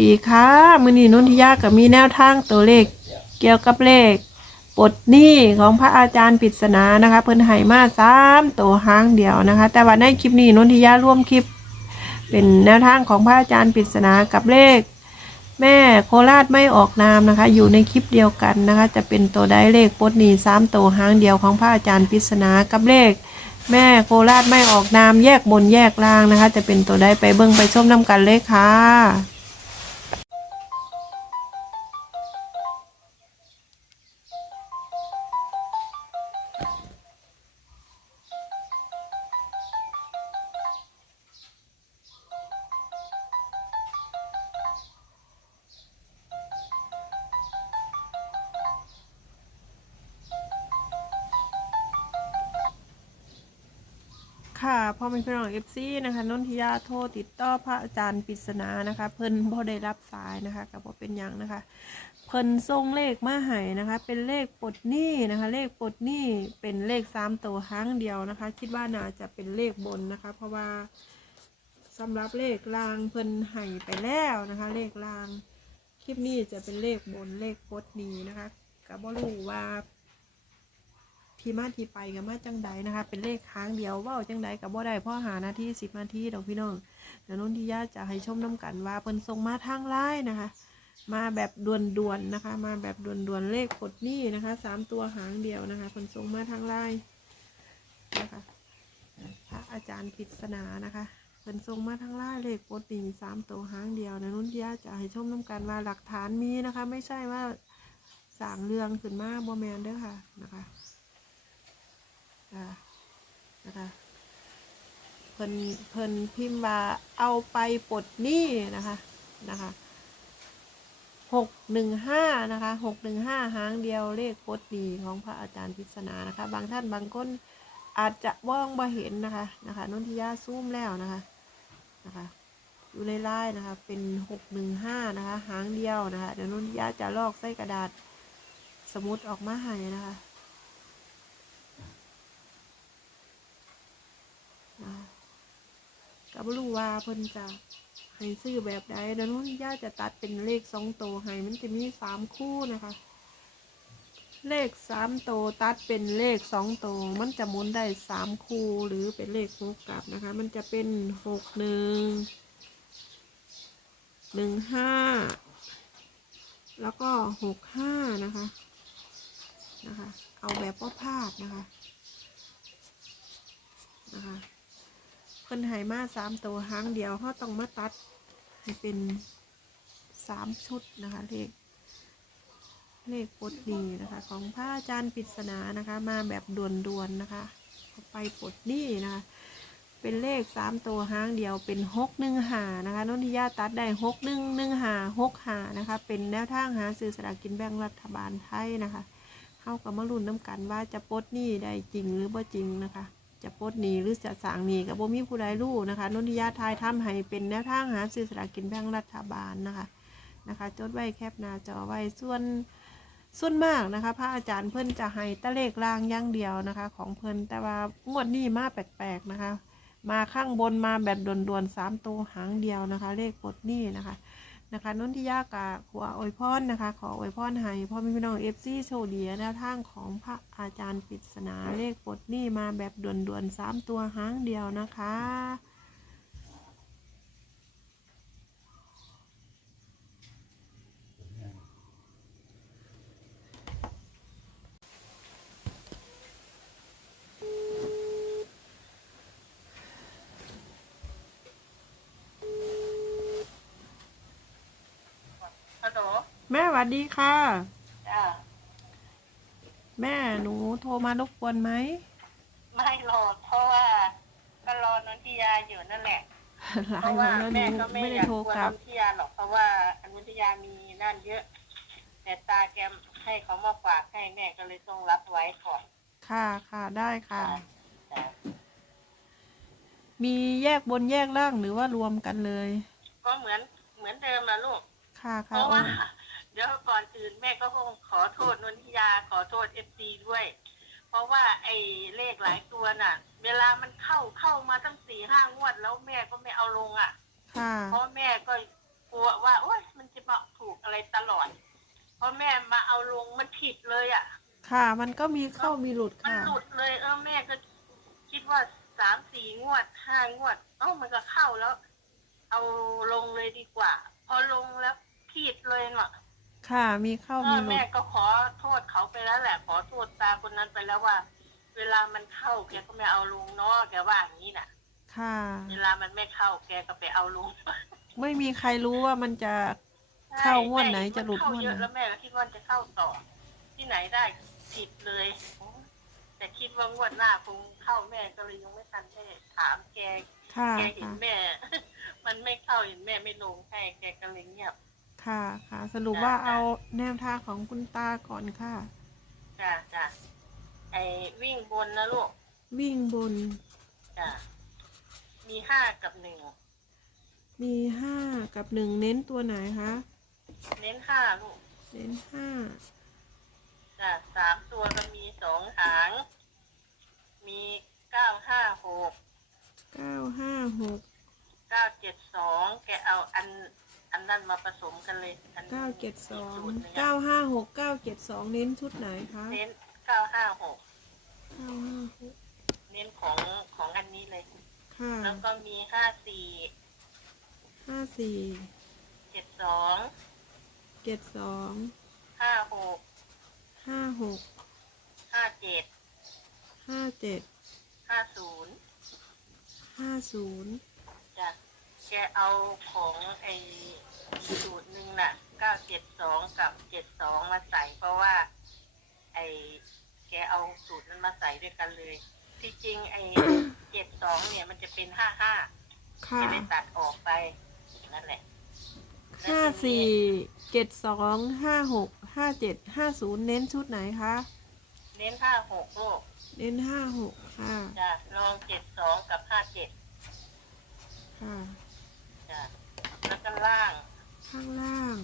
ดีค่ะมือนีนุ่นทิยากับมีแนวทางตัวเลข เกี่ยวกับเลขปลดหนี้ของพระอาจารย์ปริศนานะคะ เพิ่นให้มาสามตัวหางเดียวนะคะ แต่ว่าในคลิปนี้นุ่นทิยาร่วมคลิป เป็นแนวทางของพระอาจารย์ปริศนากับเลข แม่โคราชไม่ออกนามนะคะ อยู่ในคลิปเดียวกันนะคะ จะเป็นตัวได้เลขปลดหนี้สามตัวหางเดียวของพระอาจารย์ปริศนากับเลขแม่โคราชไม่ออกนามแยกบนแยกล่างนะคะ จะเป็นตัวได้ไปเบิ้งไปชมน้ำกันเลยค่ะ ค่ะพอเป็นพี่น้องเอฟซีนะคะนนทิยาโทรติดต่อพระอาจารย์ปริศนานะคะ เพิ่นพอได้รับสายนะคะกับว่าเป็นยังนะคะ เพิ่นส่งเลขมาให้นะคะ เป็นเลขปลดหนี้นะคะ เลขปลดหนี้เป็นเลขสามตัวห้างเดียวนะคะ คิดว่าน่าจะเป็นเลขบนนะคะ เพราะว่าสำหรับเลขรางเพิ่นให้ไปแล้วนะคะ เลขรางคลิปนี้จะเป็นเลขบนเลขปลดหนี้นะคะกับบ่รู้ว่า ที่มาที่ไปกับมาจังใดนะคะ เป็นเลขค้างเดียวว่าจังใดกับบ่าได้พราะหานาทีสิบนาทีดอกพี่น้องเดี๋ยวนุ่นที่ญาติจะให้ชมน้ำกันว่าเพิ่นส่งมาทางไลน์นะคะ มาแบบด่วนๆนะคะ มาแบบด่วนๆเลขกดนี้นะคะสามตัวหางเดียวนะคะเพิ่นส่งมาทางไลน์นะคะพระอาจารย์ปริศนานะคะเพิ่นส่งมาทางไลน์เลขกดนี้สามตัวหางเดียวนะนุ่นที่ญาติจะให้ชมน้ำกันว่าหลักฐานมีนะคะ ไม่ใช่ว่าสั่งเรืองขึ้นมาบ่แมนเด้อค่ะนะคะ นะคะเพิ่นเพิ่นพิมพ์ว่าเอาไปปลดหนี้นะคะนะคะหกหนึ่งห้านะคะหกหนึ่งห้าหางเดียวเลขปลดหนี้ของพระอาจารย์พิศนานะคะ บางท่านบางคนอาจจะว่องบ่เห็นนะคะนะคะนนทิยาซูมแล้วนะคะนะคะอยู่ในไลน์นะคะ เป็นหกหนึ่งห้านะคะ หางเดียวนะคะเดี๋ยวนนทิยาจะลอกใส่กระดาษสมุดออกมาให้นะคะ ก็บ่รู้ว่าเพิ่นจะให้ซื้อแบบใดแล้วนุ่นย่าจะตัดเป็นเลขสองโตให้มันจะมีสามคู่นะคะ เลขสามโตตัดเป็นเลขสองโตมันจะหมุนได้สามคู่หรือเป็นเลขหกกลับนะคะ มันจะเป็นหกหนึ่งหนึ่งห้าแล้วก็หกห้านะคะนะคะ เอาแบบว่าพลาดนะคะนะคะ เพิ่นให้มาสามตัวหางเดียวเขาต้องมาตัดให้เป็นสามชุดนะคะเลขเลขปลดหนี้นะคะ ของพระอาจารย์ปริศนานะคะ มาแบบด่วนๆนะคะไปปดหนี้นะคะเป็นเลขสามตัวหางเดียวเป็นหกหนึ่งหานะคะนนทิยาตัดได้หกหนึ่งหนึ่งหาหกหานะคะ เป็นแนวทางหาซื้อสลากกินแบ่งรัฐบาลไทยนะคะเข้ากับมาลุ้นน้ำกันว่าจะปดนี้ได้จริงหรือบ่จริงนะคะ จะปลดหนีหรือจะสางหนีกับบ่มีผู้ใดรู้นะคะนนทิยาทายทำให้เป็นแนวทางหาซื้อสลากกินแบ่งรัฐบาลนะคะนะคะจดไว้แคปหน้าจอไว้ส่วนส่วนมากนะคะ พระอาจารย์เพิ่นจะให้ตะเลขรางย่างเดียวนะคะ ของเพิ่นแต่ว่างวดนี้มาแปลกๆนะคะ มาข้างบนมาแบบด่วนๆสามตัวหางเดียวนะคะ เลขปดหนี้นะคะ นะคะนนทิยากะขออวยพรนะคะ ขออวยพรให้พ่อแม่พี่น้องเอฟซีโชเดีแนวทางของพระอาจารย์ปริศนาเลขปดนี่มาแบบด่วนๆสามตัวหางเดียวนะคะ ฮัลโหล แม่ส วัสดีค่ะ จ้าแม่หนูโทรมารบกวนไหม ไม่หรอกเพราะว่าก็รอนนทิยาอยู่นั่นแหละ หลาเพยราะวัว่านแล้วหแม่นูก็ไม่ไม่ได้อยากโทรกวนกลับ นทิยาหรอกเพราะว่าอนุทิยามีนั่นเยอะ แต่ตาแกให้เขามาฝากให้แม่ก็เลยต้องรับไว้ก่อนค่ะค่ะได้ค่ะ จ้ะมีแยกบนแยกล่างหรือว่ารวมกันเลย ก็เหมือนเหมือนเดิมนะลูก ค่ะเพค่ะราะว่าโอ้ เดี๋ยวก่อนอื่นแม่ก็คงขอโทษนนทิยาขอโทษเอฟซีด้วย เพราะว่าไอ้เลขหลายตัวน่ะ เวลามันเข้าเข้ามาตั้งสี่ห้างวด แล้วแม่ก็ไม่เอาลงอะ ค่ะ เพราะแม่ก็กลัวว่าโอ๊ยอะไรตลอดพอแม่มาเอาลงมันผิดเลยอะ ค่ะ มันก็มีเข้ามีหลุดมันค่ะ หลุดเลยเออแม่ก็คิดว่าสามสี่งวดห้างวด เอ้ามันก็เข้าแล้ว เอาลงเลยดีกว่า พอลงแล้วผิดเลยเนาะ ค่ะมีเข้าเอมีอหลุแม่ดก็ขอโทษเขาไปแล้วแหละ ขอโทษตาคนนั้นไปแล้วว่า เวลามันเข้าแกก็ไม่เอาลงเนาะแกว่าอย่างนี้น่ะ ค่ะ เวลามันไม่เข้าแกก็ไปเอาลงไม่มีใครรู้ว่ามันจะ เข้างวดไหนจะหลุดเข้างวดไหน เยอะแล้วแม่ก็คิดว่าจะเข้าต่อ ที่ไหนได้ผิดเลย แต่คิดว่างวดหน้าคงเข้าแม่ก็เลยยังไม่ทันได้ถามแกค่ะแกเห็นค่ะแม่ มันไม่เข้าเห็นแม่ไม่ลงให้แกก็เลยเงียบ ค่ะค่ะ สรุปว่าเอาแนวทางของคุณตาก่อนค่ะ จ้ะจ้ะไอ้วิ่งบนนะลูก วิ่งบน จ้ะ มีห้ากับหนึ่ง มีห้ากับหนึ่งเน้นตัวไหนคะ เน้นห้าลูก เน้นห้าจ้ะสามตัวก็มีสองหาง มีเก้าห้าหก เก้าห้าหก เก้าเจ็ดสอง แกเอาอัน อันนั้นมาผสมกันเลยอันเก้าเจ็ดสองสูตรหนึ่งอะเก้าห้าหกเก้าเจ็ดสองเน้นชุดไหนคะเน้นเก้าห้าหกเก้าห้าหกเน้นของของอันนี้เลย ค่ะแล้วก็มีห้าสี่ห้าสี่เจ็ดสองเจ็ดสองห้าหกห้าหกห้าเจ็ดห้าเจ็ดห้าศูนย์ห้าศูนย์จ้ะ แกเอาของไอ้สูตรหนึ่งน่ะเก้าเจ็ดสองกับเจ็ดสองมาใส่เพราะว่า ไอ้แกเอาสูตรนั้นมาใส่ด้วยกันเลย ที่จริงไอ้เจ็ดสองเนี่ยมันจะเป็นห้าห้าค่ะจะได้ตัดออกไปนั่นแหละห้าสี่เจ็ดสองห้าหกห้าเจ็ดห้าศูนย์เน้นชุดไหนคะ เน้นห้าหกลูกเน้นห้าหกค่ะจ้ะลองเจ็ดสองกับห้าเจ็ดค่ะจ้ะ แล้วก็ล่าง ข้างล่าง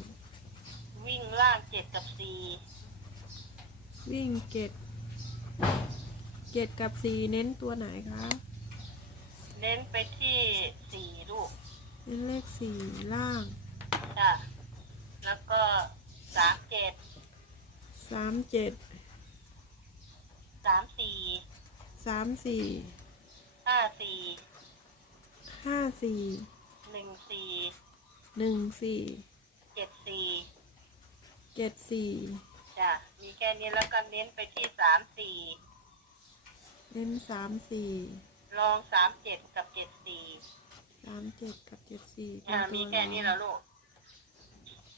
วิ่งล่างเจ็ดกับสี่วิ่งเจ็ดเจ็ดกับสี่เน้นตัวไหนคะเน้นไปที่สี่ลูกเน้นเลขสี่ล่างจ้ะแล้วก็สามเจ็ดสามเจ็ดสามสี่สามสี่ห้าสี่ห้าสี่หนึ่งสี่ หนึ่งสี่เจ็ดสี่เจ็ดสี่จ้ะมีแค่นี้แล้วก็เน้นไปที่สามสี่เน้นสามสี่ลองสามเจ็ดกับเจ็ดสี่สามเจ็ดกับเจ็ดสี่อ่ามีแค่นี้แล้วลูก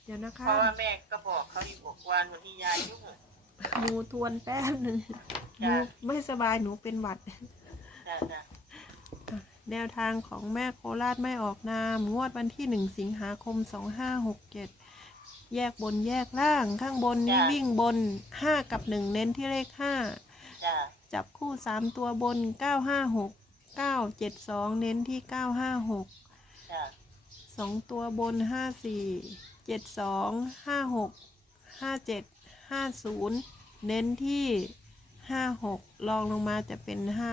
เดี๋ยวนะเพคะ ราะว่าแม่ก็บอกเขาอยู่บอกว่าหนูที่ยายยุ่ง หนูทวนแป๊บหนึ่งหนูจ้ะไม่สบายหนูเป็นหวัด จ้ะจ้ะ แนวทางของแม่โคราชไม่ออกนาม งวดวันที่หนึ่งสิงหาคมสองห้าหกเจ็ดแยกบนแยกล่างข้างบนนี่วิ่งบนห้ากับหนึ่งเน้นที่เลขห้าจ้ะจับคู่สามตัวบนเก้าห้าหกเก้าเจ็ดสองเน้นที่เก้าห้าหกจ้ะสองตัวบนห้าสี่เจ็ดสองห้าหกห้าเจ็ดห้าศูนย์เน้นที่ห้าหกลองลงมาจะเป็นห้า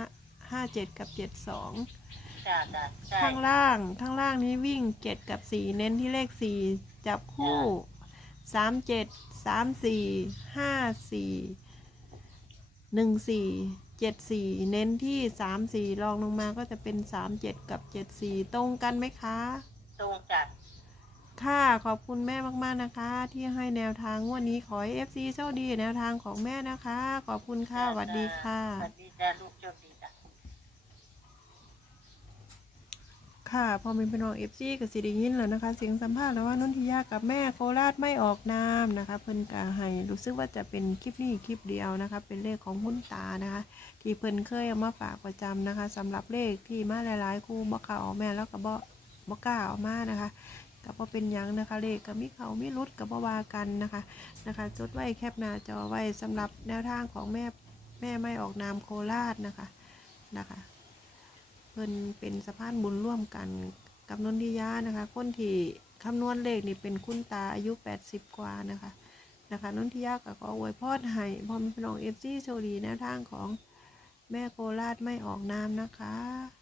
ห้าเจ็ดกับเจ็ดสองจ้ะจ้ะใช่ข้างล่างข้างล่างนี้วิ่งเจ็ดกับสี่เน้นที่เลขสี่จับคู่สามเจ็ดสามสี่ห้าสี่หนึ่งสี่เจ็ดสี่เน้นที่สามสี่ลองลงมาก็จะเป็นสามเจ็ดกับเจ็ดสี่ตรงกันไหมคะ ตรงจ้ะค่ะขอบคุณแม่มากๆนะคะ ที่ให้แนวทางงวันนี้ขอให้ FC โชคดีแนวทางของแม่นะคะ ขอบคุณค่ะสวัสดีค่ะ สวัสดีจ้ะลูกโชคดีจ้ะ ค่ะพอมีพี่น้องเอฟซีกับสิริยินแล้วนะคะ เสียงสัมภาษณ์แล้วว่านุ่นทิยากับแม่โคราชไม่ออกนามนะคะ เพิ่นกาให้รู้สึกว่าจะเป็นคลิปนี้คลิปเดียวนะคะ เป็นเลขของหุ้นตานะคะ ที่เพิ่นเคยเอามาฝากประจำนะคะสำหรับเลขที่มาหลายๆคู่บ่ข้าออกแม่แล้วก็บ่บ่กล้าเออกมานะคะก็บ่เป็นยังนะคะ เลขก็มีเขามีรุดก็บ่ว่ากันนะคะนะคะจดไว้แคปหน้าจอไว้สำหรับแนวทางของแม่แม่ไม่ออกนามโคราชนะคะนะคะ เพิ่นเป็นสะพานบุญร่วมกันกับนนทิยานะคะ คนที่คำนวณเลขนี่เป็นคุณตาอายุ 80 กว่านะคะนะคะนนทิยาก็ขออวยพรให้พ่อมีพี่น้องเอฟซีโชคดีแนวทางของแม่โคราชไม่ออกน้ำนะคะ